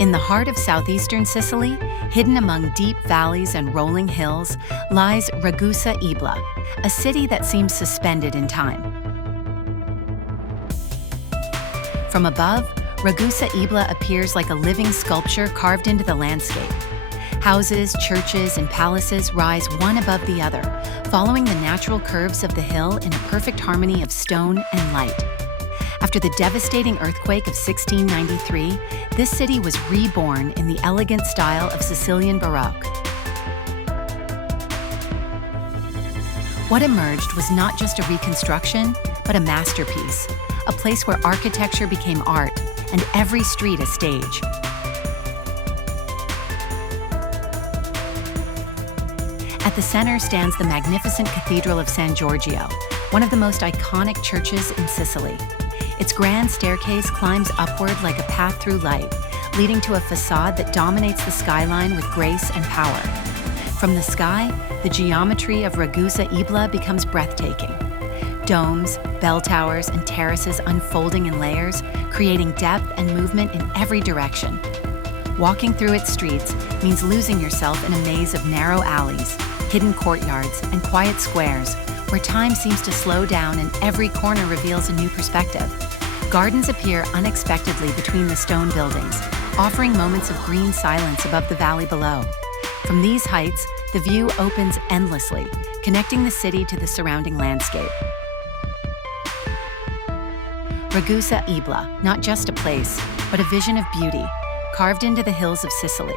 In the heart of southeastern Sicily, hidden among deep valleys and rolling hills, lies Ragusa Ibla, a city that seems suspended in time. From above, Ragusa Ibla appears like a living sculpture carved into the landscape. Houses, churches, and palaces rise one above the other, following the natural curves of the hill in a perfect harmony of stone and light. After the devastating earthquake of 1693, this city was reborn in the elegant style of Sicilian Baroque. What emerged was not just a reconstruction, but a masterpiece, a place where architecture became art and every street a stage. At the center stands the magnificent Cathedral of San Giorgio, one of the most iconic churches in Sicily. Its grand staircase climbs upward like a path through light, leading to a facade that dominates the skyline with grace and power. From the sky, the geometry of Ragusa Ibla becomes breathtaking. Domes, bell towers, and terraces unfolding in layers, creating depth and movement in every direction. Walking through its streets means losing yourself in a maze of narrow alleys, hidden courtyards, and quiet squares, where time seems to slow down and every corner reveals a new perspective. Gardens appear unexpectedly between the stone buildings, offering moments of green silence above the valley below. From these heights, the view opens endlessly, connecting the city to the surrounding landscape. Ragusa Ibla, not just a place, but a vision of beauty, carved into the hills of Sicily.